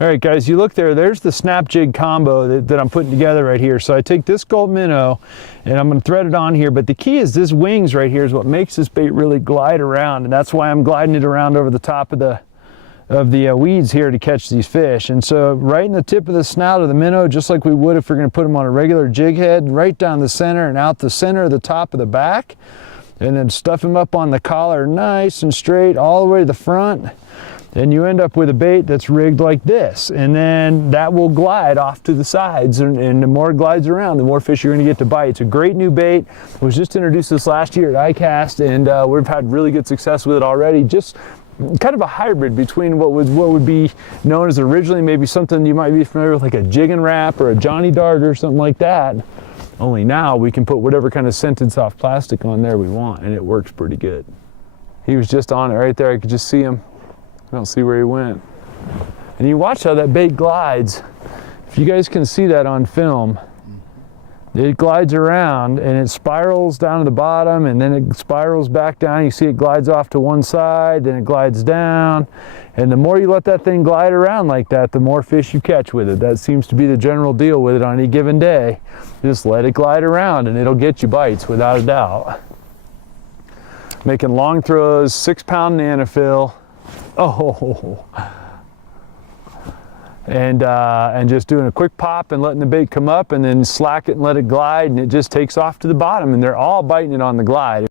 All right, guys, you look there, there's the Snapjig combo that I'm putting together right here. So I take this Gulp minnow and I'm gonna thread it on here, but the key is this wings right here is what makes this bait really glide around, and that's why I'm gliding it around over the top of the weeds here to catch these fish. And so right in the tip of the snout of the minnow, just like we would if we're gonna put them on a regular jig head, right down the center and out the center of the top of the back, and then stuff him up on the collar nice and straight all the way to the front. And you end up with a bait that's rigged like this, and then that will glide off to the sides, and the more it glides around, the more fish you're going to get to bite. It's a great new bait. It was just introduced this last year at iCast, and we've had really good success with it already. Just kind of a hybrid between what would be known as originally maybe something you might be familiar with, like a jig and wrap or a Johnny Dart or something like that. Only now we can put whatever kind of scented soft plastic on there we want, and it works pretty good. He was just on it right there. I could just see him. I don't see where he went. And you watch how that bait glides. If you guys can see that on film, it glides around and it spirals down to the bottom, and then it spirals back down. You see it glides off to one side, then it glides down. And the more you let that thing glide around like that, the more fish you catch with it. That seems to be the general deal with it on any given day. Just let it glide around and it'll get you bites without a doubt. Making long throws, 6-pound nanofill. Oh, and just doing a quick pop and letting the bait come up, and then slack it and let it glide, and it just takes off to the bottom, and they're all biting it on the glide.